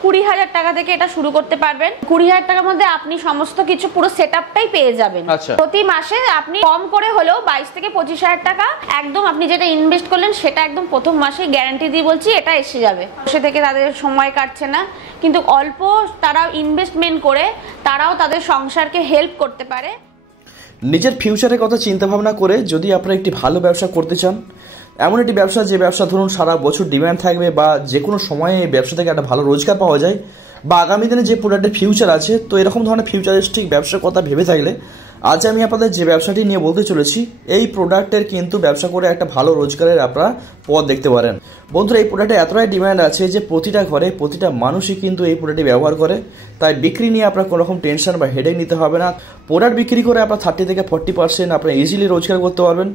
20,000 টাকা থেকে এটা শুরু করতে পারবেন। 20,000 টাকার মধ্যে আপনি সমস্ত কিছু পুরো সেটআপটাই পেয়ে যাবেন। প্রতি মাসে আপনি কম করে হলেও 22 থেকে 25,000 টাকা একদম আপনি যেটা ইনভেস্ট করলেন সেটা একদম প্রথম মাসে গ্যারান্টি দিয়ে বলছি এটা এসে যাবে। বসে থেকে তাদের সময় কাটছে না, কিন্তু অল্প তারা ইনভেস্টমেন্ট করে তারাও তাদের সংসারকে হেল্প করতে পারে। নিজের ফিউচারের কথা চিন্তা ভাবনা করে যদি আপনারা একটি ভালো ব্যবসা করতে চান, এমন একটি ব্যবসা যে ব্যবসা ধরুন সারা বছর ডিমান্ড থাকবে বা যে কোনো সময়ে এই ব্যবসা থেকে একটা ভালো রোজগার পাওয়া যায়, বা আগামী দিনে যে প্রোডাক্টের ফিউচার আছে, তো এরকম ধরনের ফিউচারিস্টিক ব্যবসার কথা ভেবে থাকলে আজ আমি আপনাদের যে ব্যবসাটি নিয়ে বলতে চলেছি, এই প্রোডাক্টের কিন্তু ব্যবসা করে একটা ভালো রোজগারের আপনারা পথ দেখতে পারেন। বন্ধুরা, এই প্রোডাক্টে এতটাই ডিমান্ড আছে যে প্রতিটা ঘরে প্রতিটা মানুষই কিন্তু এই প্রোডাক্টটি ব্যবহার করে, তাই বিক্রি নিয়ে আপনার কোনো রকম টেনশন বা হেডেক নিতে হবে না। প্রোডাক্ট বিক্রি করে আপনার 30 থেকে 40% আপনারা ইজিলি রোজগার করতে পারবেন।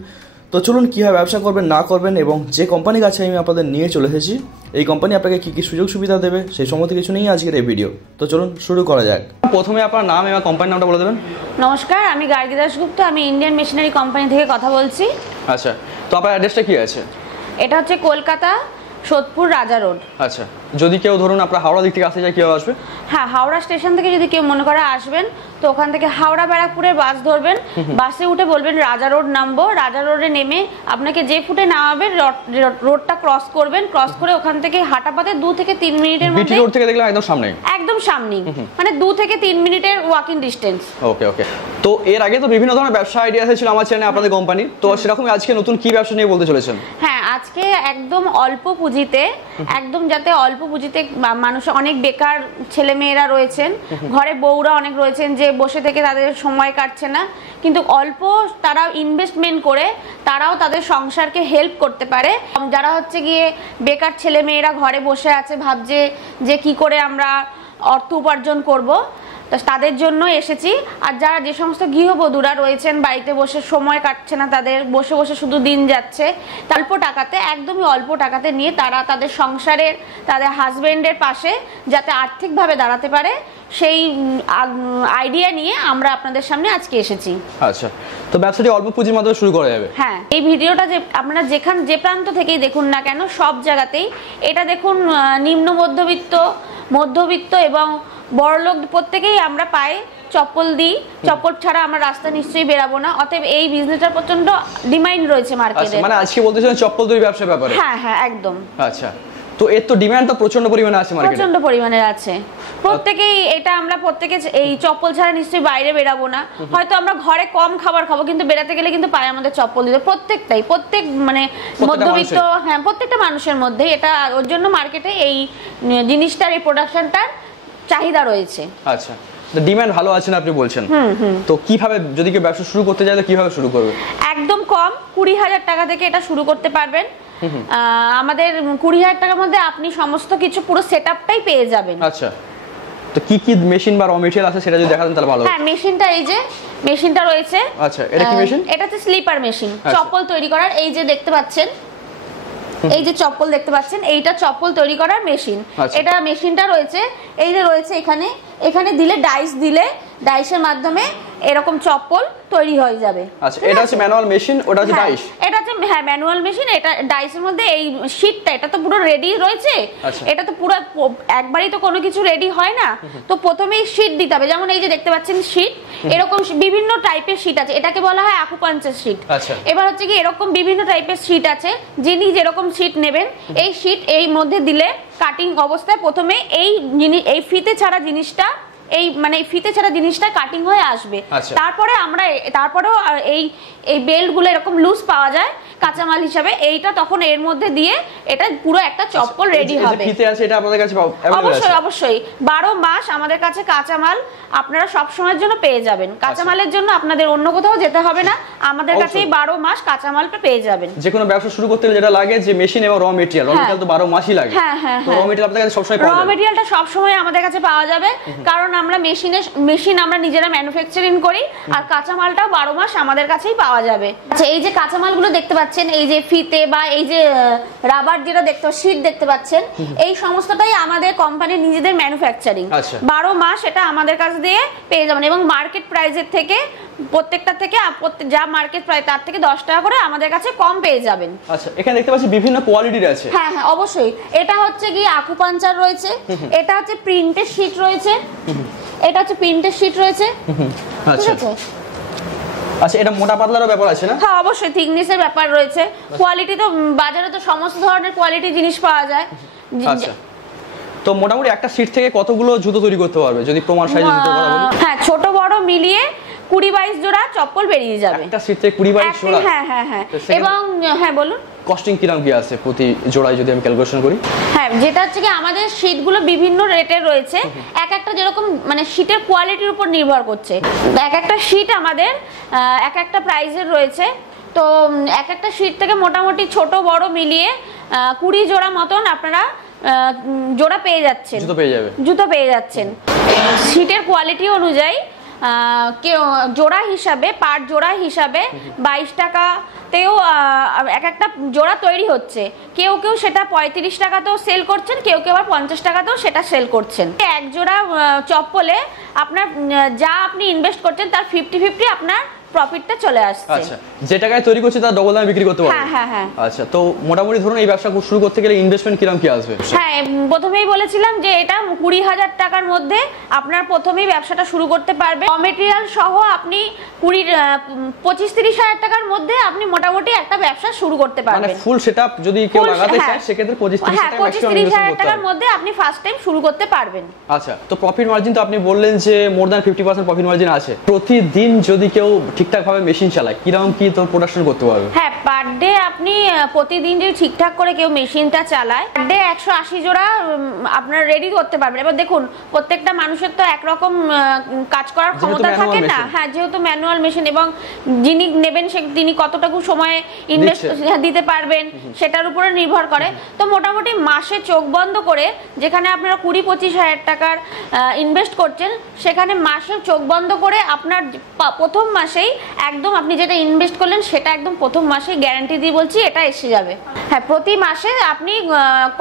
তো চলুন কীভাবে ব্যবসা করবেন না করবেন এবং যে কোম্পানির কাছে আমি আপনাদের নিয়ে চলে এসেছি, এই কোম্পানি আপনাকে কী কী সুযোগ সুবিধা দেবে সেই সমস্ত কিছু নিয়েই আজকের এই ভিডিও। তো চলুন শুরু করা যাক। প্রথমে আপনার নাম এবং কোম্পানির নামটা বলে দেবেন। নমস্কার, আমি গার্গী দাশগুপ্ত, আমি ইন্ডিয়ান মেশিনারি কোম্পানি থেকে কথা বলছি। আচ্ছা, তো আপনার অ্যাড্রেসটা কি আছে? এটা হচ্ছে কলকাতা সোদপুর রাজা রোড। আচ্ছা, যদি কেউ ধরুন আপনার হাওড়া দিক থেকে আসতে চায় কীভাবে আসবে? হ্যাঁ, হাওড়া স্টেশন থেকে যদি কেউ মনে করে আসবেন, তো ওখান থেকে হাওড়া ব্যারাকপুরের বাস ধরবেন, বাসে উঠে বলবেন রাজা রোড নামবো। রাজা রোডে নেমে আপনাকে যে ফুটে নামাবে রোডটা ক্রস করবেন, ক্রস করে ওখান থেকে হাঁটা পথে 2 থেকে 3 মিনিটের মধ্যে। বিটি রোড থেকে দেখলাম একদম সামনে, একদম সামনেই, মানে 2 থেকে 3 মিনিটের ওয়াকিং ডিস্টেন্স। ওকে ওকে। তো এর আগে তো বিভিন্ন ধরনের ব্যবসা আইডিয়া ছিল আমার চ্যানেলে আপনাদের কোম্পানি, তো সেরকমই আজকে নতুন কি ব্যবসা নিয়ে বলতে চলেছেন? হ্যাঁ, আজকে একদম অল্প পুঁজিতে, একদম যাতে অল্প পুঁজিতে মানুষ, অনেক বেকার ছেলে মেয়েরা রয়েছেন, ঘরে বউরা অনেক রয়েছেন যে বসে থেকে তাদের সময় কাটছে না, কিন্তু অল্প তারা ইনভেস্টমেন্ট করে তারাও তাদের সংসারকে হেল্প করতে পারে। যারা হচ্ছে গিয়ে বেকার ছেলে মেয়েরা ঘরে বসে আছে, ভাবছে যে কি করে আমরা অর্থ উপার্জন করব, তাদের জন্য এসেছি। আর যারা যে সমস্ত গৃহবধূরা রয়েছেন বাড়িতে বসে সময় কাটছে না, তাদের বসে বসে শুধু দিন যাচ্ছে, অল্প টাকাতে, একদমই অল্প টাকাতে নিয়ে তারা তাদের সংসারের, তাদের হাজবেন্ডের পাশে যাতে আর্থিকভাবে দাঁড়াতে পারে, সেই আইডিয়া নিয়ে আমরা আপনাদের সামনে আজকে এসেছি। আচ্ছা, তো ব্যবসাটি অল্প পুঁজির মাধ্যমে শুরু করা যাবে? হ্যাঁ, এই ভিডিওটা যে আপনারা যে প্রান্ত থেকেই দেখুন না কেন, সব জায়গাতেই এটা দেখুন, নিম্ন মধ্যবিত্ত এবং বড়লোক প্রত্যেকেই আমরা পায়ে চপ্পল দিই। চপ্পল ছাড়া আমরা রাস্তা নিশ্চয়ই বেরাবো না। অতএব এই বিজনেসটার প্রচন্ড ডিমান্ড রয়েছে মার্কেটে। মানে আজকে বলতেছেন চপ্পল তৈরি ব্যবসার ব্যাপারে? হ্যাঁ হ্যাঁ, একদম। আচ্ছা, তো এর তো ডিমান্ড তো প্রচন্ড পরিমাণে আছে মার্কেটে। প্রচন্ড পরিমাণে আছে। প্রত্যেকেই এটা, আমরা প্রত্যেকে এই চপ্পল ছাড়া নিশ্চয়ই বাইরে বেরাবো না। হয়তো আমরা ঘরে কম খাবার খাবো, কিন্তু বেরাতে গেলে কিন্তু পায়ে আমাদের চপ্পল দিতে, প্রত্যেক মানে মধ্যবিত্ত, হ্যাঁ, প্রত্যেকটা মানুষের মধ্যে এটা, ওর জন্য মার্কেটে এই জিনিসটার, এই প্রোডাকশনটার চাহিদা রয়েছে। আচ্ছা, ডিমান্ড ভালো আছে না আপনি বলছেন? তো কিভাবে, যদি কেউ ব্যবসা শুরু করতে চায় তো কিভাবে শুরু করবে? একদম কম 20,000 টাকা থেকে এটা শুরু করতে পারবেন। আমাদের 20,000 টাকার মধ্যে আপনি সমস্ত কিছু পুরো সেটআপটাই পেয়ে যাবেন। আচ্ছা, তো কি কি মেশিন বা র মেটেরিয়াল আছে সেটা যদি দেখাতেন তাহলে ভালো হতো। হ্যাঁ, মেশিনটা, এই যে মেশিনটা রয়েছে। আচ্ছা, এটা কি মেশিন? এটা হচ্ছে স্লিপার মেশিন, চপ্পল তৈরি করার। এই যে দেখতে পাচ্ছেন, এই যে চপ্পল দেখতে পাচ্ছেন, এইটা চপ্পল তৈরি করার মেশিন। এটা মেশিনটা রয়েছে, এই যে রয়েছে এখানে দিলে, ডাইসের মাধ্যমে এরকম চপ্পল তৈরি হয়ে যাবে। আচ্ছা, এটা হচ্ছে ম্যানুয়াল মেশিন, ওটা হচ্ছে ডাইস। এটা হচ্ছে, হ্যাঁ, ম্যানুয়াল মেশিন। এটা ডাইসের মধ্যে এই শীটটা, এটা তো পুরো রেডি রয়েছে। এটা তো পুরো একবারই তো কোনো কিছু রেডি হয় না, তো প্রথমেই শীট দিতে হবে। যেমন এই যে দেখতে পাচ্ছেন শীট, এরকম বিভিন্ন টাইপের শীট আছে, এটাকে বলা হয় আকুপাঞ্চার শীট। এবার হচ্ছে কি, এরকম বিভিন্ন টাইপের শীট আছে, যিনি যেরকম শীট নেবেন, এই শীট এই মধ্যে দিলে কাটিং অবস্থায় প্রথমে এই ফিতে ছাড়া জিনিসটা, এই মানে ফিতে ছাড়া জিনিসটা কাটিং হয়ে আসবে। তারপরেও এই বেল্ট গুলো এরকম লুজ পাওয়া যায় কাঁচামাল হিসাবে, এইটা তখন এর মধ্যে দিয়ে এটা পুরো একটা চপ্পল রেডি হবে। ফিতে আছে, এটা আপনাদের কাছে অবশ্যই 12 মাস আমাদের কাছে কাঁচামাল আপনারা সব সময়ের জন্য পেয়ে যাবেন। কাঁচামালের জন্য আপনাদের অন্য কোথাও যেতে হবে না, আমাদের কাছে 12 মাস কাঁচামালটা পেয়ে যাবেন। যে কোনো ব্যবসা শুরু করতে গেলে যেটা লাগে যে মেশিন এবং র মেটেরিয়াল তো 12 মাসই লাগে। হ্যাঁ হ্যাঁ, তো র মেটেরিয়াল আপনাদের কাছে সব সময় পাওয়া যাবে। র মেটেরিয়ালটা সব সময় আমাদের কাছে পাওয়া যাবে, কারণ আমরা মেশিন আমরা নিজেরা ম্যানুফ্যাকচারিং করি, আর কাঁচামালটাও 12 মাস আমাদের কাছেই পাওয়া যাবে। আচ্ছা, এই যে কাঁচামালগুলো দেখতে পাচ্ছেন, এই যে ফিতে বা এই যে রাবার যেটা শীট দেখতে পাচ্ছেন, এই সমস্তটাই আমাদের কোম্পানির নিজেদের ম্যানুফ্যাকচারিং। 12 মাস এটা আমাদের কাছ দিয়ে পেয়ে যাবেন, এবং মার্কেট প্রাইসের থেকে প্রত্যেকটা থেকে যা মার্কেট প্রাইস তার থেকে 10 টাকা করে আমাদের কাছে কম পেয়ে যাবেন। আচ্ছা, এখানে দেখতে পাচ্ছি বিভিন্ন কোয়ালিটির আছে। হ্যাঁ হ্যাঁ অবশ্যই। এটা হচ্ছে কি আকুপাঞ্চার রয়েছে, এটা হচ্ছে প্রিন্টেড শীট রয়েছে, এটা হচ্ছে প্রিন্টেড শীট রয়েছে। আচ্ছা আচ্ছা, এটা মোটা পাতলারও ব্যাপার আছে না? হ্যাঁ অবশ্যই, থিকনেসের ব্যাপার রয়েছে। কোয়ালিটি তো বাজারে তো সমস্ত ধরনের কোয়ালিটি জিনিস পাওয়া যায়। আচ্ছা, তো মোটামুটি একটা শীট থেকে কতগুলো জুতো তৈরি করতে পারবে যদি প্রমাণ সাইজের জুতো করা বলি? হ্যাঁ, ছোট বড় মিলিয়ে 20-22 জোড়া চপ্পল বেরিয়ে যাবে একটা শীট থেকে 20-22 জোড়া? হ্যাঁ হ্যাঁ হ্যাঁ। এবং হ্যাঁ বলুন, কস্টিং কিরকম কি আছে প্রতি জোড়ায় যদি আমি ক্যালকুলেশন করি? হ্যাঁ, যেটা হচ্ছে কি আমাদের শীটগুলো বিভিন্ন রেটের রয়েছে, এক একটা যেরকম মানে শীটের কোয়ালিটির উপর নির্ভর করছে। এক একটা শীট আমাদের এক একটা প্রাইসের রয়েছে। তো এক একটা শীট থেকে মোটামুটি ছোট বড় মিলিয়ে 20 জোড়া মতন আপনারা জোড়া পেয়ে যাচ্ছেন, জুতো পেয়ে যাচ্ছেন। শীটের কোয়ালিটি অনুযায়ী কেউ জোড়া হিসাবে, পার জোড়া হিসাবে 22 টাকাতেও এক একটা জোড়া তৈরি হচ্ছে। কেউ কেউ সেটা 35 টাকাতেও সেল করছেন, কেউ কেউ আবার 50 টাকাতেও সেটা সেল করছেন। এক জোড়া চপ্পলে আপনার যা আপনি ইনভেস্ট করছেন তার 50-50 আপনার প্রফিটটা চলে আসছে। আচ্ছা, যে টাকায় তৈরি করছে তার ডবল দামে বিক্রি করতে পারবে? হ্যাঁ হ্যাঁ হ্যাঁ। আচ্ছা, তো মোটামুটি ধরুন এই ব্যবসা শুরু করতে গেলে ইনভেস্টমেন্ট কিরকম কি আসবে? হ্যাঁ, প্রথমেই বলেছিলাম যে এটা 20,000 টাকার মধ্যে আপনার প্রথমেই ব্যবসাটা শুরু করতে পারবে। র মেটেরিয়াল সহ আপনি 25-30 হাজার টাকার মধ্যে আপনি মোটামুটি একটা ব্যবসা শুরু করতে পারবেন। মানে ফুল সেটআপ যদি কেউ লাগাতে চায় সেক্ষেত্রে 25-30 টাকার মধ্যে আপনি ফার্স্ট টাইম শুরু করতে পারবেন। আচ্ছা, তো প্রফিট মার্জিন তো আপনি বললেন যে মোর দ্যান 50% প্রফিট মার্জিন আছে। প্রতিদিন যদি কেউ ঠিকঠাক ভাবে মেশিন চালায় কিরকম কি তো প্রোডাকশন করতে পারবে? হ্যাঁ, পার ডে আপনি প্রতিদিন যদি ঠিকঠাক করে কেউ মেশিনটা চালায় পার ডে 180 জোড়া আপনার রেডি করতে পারবেন। এবার দেখুন, প্রত্যেকটা মানুষের তো একরকম কাজ করার ক্ষমতা থাকে না। হ্যাঁ, যেহেতু ম্যানুয়াল মেশিন এবং যিনি নেবেন তিনি কতটুকু সময় ইনভেস্ট দিতে পারবেন সেটার উপরে নির্ভর করে। তো মোটামুটি মাসে চোখ বন্ধ করে যেখানে আপনারা 20-25 হাজার টাকার ইনভেস্ট করছেন, সেখানে মাসে চোখ বন্ধ করে আপনার প্রথম মাসেই একদম আপনি যেটা ইনভেস্ট করলেন সেটা একদম প্রথম মাসে গ্যারান্টি দিয়ে বলছি এটা এসে যাবে। হ্যাঁ, প্রতি মাসে আপনি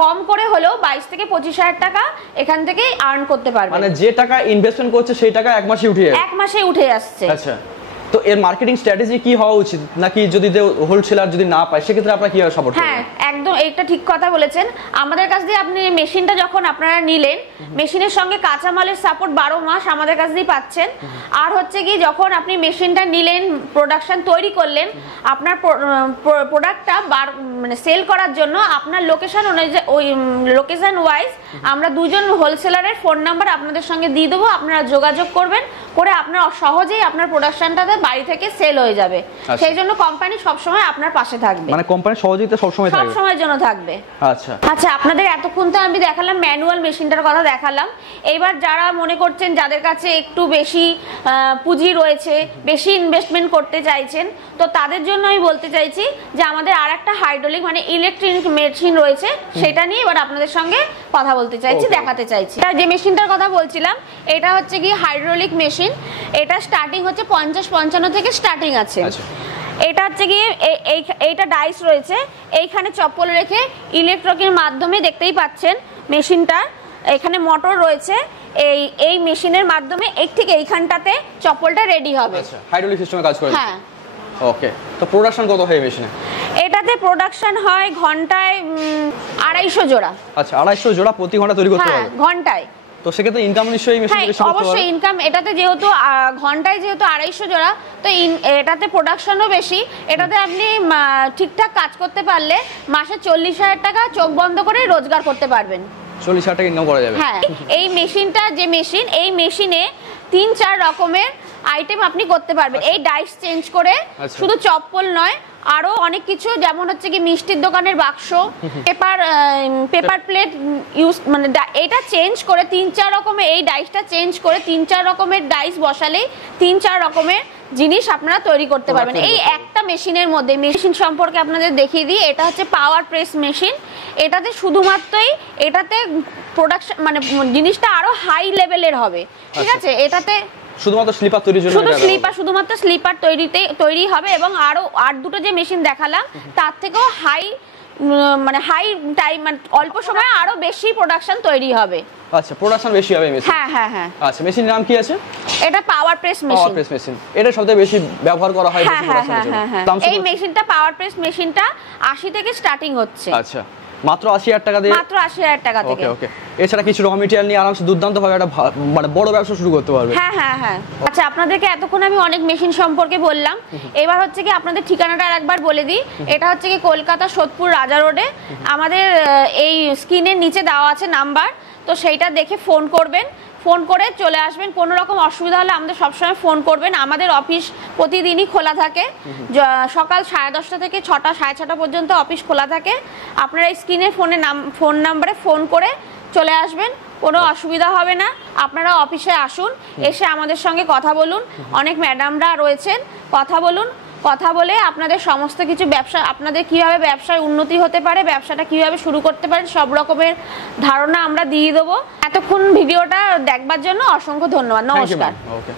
কম করে হলেও 22-25 হাজার টাকা এখান থেকে আর্ন করতে পারবেন। মানে যে টাকা ইনভেস্টমেন্ট করছে সেই টাকা এক মাসে উঠে আসছে। আচ্ছা, তো এর মার্কেটিং স্ট্র্যাটেজি কি হওয়া উচিত? নাকি যদি হোলসেলার যদি না পায় সেক্ষেত্রে আপনারা কিভাবে সাপোর্ট করবেন? হ্যাঁ, একদম এটা ঠিক কথা বলেছেন। আমাদের কাছ দিয়ে আপনি মেশিনটা যখন আপনারা নিলেন, মেশিনের সঙ্গে কাঁচামালের সাপোর্ট 12 মাস আমাদের কাছ দিয়ে পাচ্ছেন। আর হচ্ছে কি যখন আপনি মেশিনটা নিলেন, প্রোডাকশন তৈরি করলেন, আপনার প্রোডাক্টটা মানে সেল করার জন্য আপনার লোকেশন অনুযায়ী ওই লোকেশন ওয়াইজ আমরা দুজন হোলসেলারের ফোন নাম্বার আপনাদের সঙ্গে দিয়ে দেবো। আপনারা যোগাযোগ করবেন, করে আপনার সহজেই আপনার প্রোডাকশনটা বাড়ি থেকে সেল হয়ে যাবে। সেই জন্য কোম্পানি সবসময় আপনার পাশে থাকবে। মানে কোম্পানি সহযোগিতা সবসময় থাকবে, সবসময়ের জন্য থাকবে। আচ্ছা আচ্ছা, আপনাদের এতক্ষণ তো আমি দেখালাম ম্যানুয়াল মেশিনটার কথা দেখালাম। এইবার যারা মনে করছেন যাদের কাছে একটু বেশি পুঁজি রয়েছে, বেশি ইনভেস্টমেন্ট করতে চাইছেন, তো তাদের জন্য আমি বলতে চাইছি যে আমাদের আর একটা হাইড্রোলিক মানে ইলেকট্রিক মেশিন রয়েছে, সেটা নিয়ে এবার আপনাদের সঙ্গে কথা বলতে চাইছি, দেখাতে চাইছি। যে মেশিনটার কথা বলছিলাম এটা হচ্ছে কি হাইড্রোলিক মেশিন। এটা স্টার্টিং হচ্ছে 50-55 থেকে স্টার্টিং আছে। এটা হচ্ছে কি এইটা ডাইস রয়েছে, এইখানে চপ্পল রেখে ইলেকট্রিকের মাধ্যমে দেখতেই পাচ্ছেন মেশিনটা, এখানে মোটর রয়েছে। এই মেশিনের মাধ্যমে ঠিক এইখানটাতে চপ্পলটা রেডি হবে। আচ্ছা, হাইড্রোলিক সিস্টেমে কাজ করে। হ্যাঁ, ওকে। তো প্রোডাকশন কত হয় মেশিনে? এটাতে প্রোডাকশন হয় ঘন্টায় 250 জোড়া। আচ্ছা, 250 জোড়া প্রতি ঘন্টা তৈরি করতে হবে? হ্যাঁ, ঘন্টায়। তো সেক্ষেত্রে ইনকাম নিশ্চয়ই মেশিন থেকে বেশি করতে হবে? অবশ্যই ইনকাম। এটাতে যেহেতু ঘন্টায় 250 জোড়া, তো এটাতে প্রোডাকশনও বেশি। এটাতে আপনি ঠিকঠাক কাজ করতে পারলে মাসে 40,000 টাকা চোখ বন্ধ করে রোজগার করতে পারবেন। 40,000 টাকা ইনকাম করা যাবে? হ্যাঁ, এই মেশিনটা যে মেশিন, এই মেশিনে 3-4 রকমের আইটেম আপনি করতে পারবেন। এই ডাইস চেঞ্জ করে শুধু চপ্পল নয়, আরো অনেক কিছু, যেমন হচ্ছে কি মিষ্টির দোকানের বাক্স, পেপার প্লেট ইউজ, মানে এটা চেঞ্জ করে 3-4 রকমের, এই ডাইসটা চেঞ্জ করে 3-4 রকমের ডাইস বসালেই 3-4 রকমের জিনিস আপনারা তৈরি করতে পারবেন এই একটা মেশিনের মধ্যে। মেশিন সম্পর্কে আপনাদের দেখিয়ে দিই। এটা হচ্ছে পাওয়ার প্রেস মেশিন। এটাতে শুধুমাত্রই এটাতে প্রোডাকশন মানে জিনিসটা আরো হাই লেভেলের হবে, ঠিক আছে? এটাতে শুধুমাত্র স্লিপার তৈরির জন্য, শুধুমাত্র স্লিপার তৈরি হবে। এবং আরো আর দুটো যে মেশিন দেখালাম তার থেকেও হাই মানে হাই টাইম, মানে অল্প সময়ে আরো বেশি প্রোডাকশন তৈরি হবে। আচ্ছা, প্রোডাকশন বেশি হবে মেশিন। হ্যাঁ হ্যাঁ হ্যাঁ। আচ্ছা, মেশিনের নাম কি আছে? এটা পাওয়ার প্রেস মেশিন। পাওয়ার প্রেস মেশিন, এটা সবথেকে বেশি ব্যবহার করা হয় বেশি প্রোডাকশনের জন্য। এই মেশিনটা পাওয়ার প্রেস মেশিনটা 80 থেকে স্টার্টিং হচ্ছে। আচ্ছা, মাত্র 80,000 টাকা দিয়ে? মাত্র 80,000 টাকা থেকে। ওকে ওকে। এছাড়া কিছু র মেটেরিয়াল নিয়ে আরামসে দুর্দান্ত ভাবে একটা মানে বড় ব্যবসা শুরু করতে পারবে। হ্যাঁ হ্যাঁ হ্যাঁ। আচ্ছা, আপনাদেরকে এতক্ষণ আমি অনেক মেশিন সম্পর্কে বললাম, এবার হচ্ছে কি আপনাদের ঠিকানাটা আরেকবার বলে দিই। এটা হচ্ছে কি কলকাতা সোদপুর রাজা রোডে। আমাদের এই স্ক্রিনের নিচে দেওয়া আছে নাম্বার, তো সেইটা দেখে ফোন করবেন, ফোন করে চলে আসবেন। কোনো রকম অসুবিধা হলে আমাদের সবসময় ফোন করবেন। আমাদের অফিস প্রতিদিনই খোলা থাকে, সকাল 10:30 থেকে 6টা 6:30 পর্যন্ত অফিস খোলা থাকে। আপনারা এই স্ক্রিনের ফোন নাম্বারে ফোন করে চলে আসবেন, কোনো অসুবিধা হবে না। আপনারা অফিসে আসুন, এসে আমাদের সঙ্গে কথা বলুন। অনেক ম্যাডামরা রয়েছেন, কথা বলুন। কথা বলে আপনাদের সমস্ত কিছু ব্যবসা, আপনাদের কিভাবে ব্যবসায় উন্নতি হতে পারে, ব্যবসাটা কিভাবে শুরু করতে পারেন, সব রকমের ধারণা আমরা দিয়ে দেবো। এতক্ষণ ভিডিওটা দেখবার জন্য অসংখ্য ধন্যবাদ। নমস্কার। ওকে।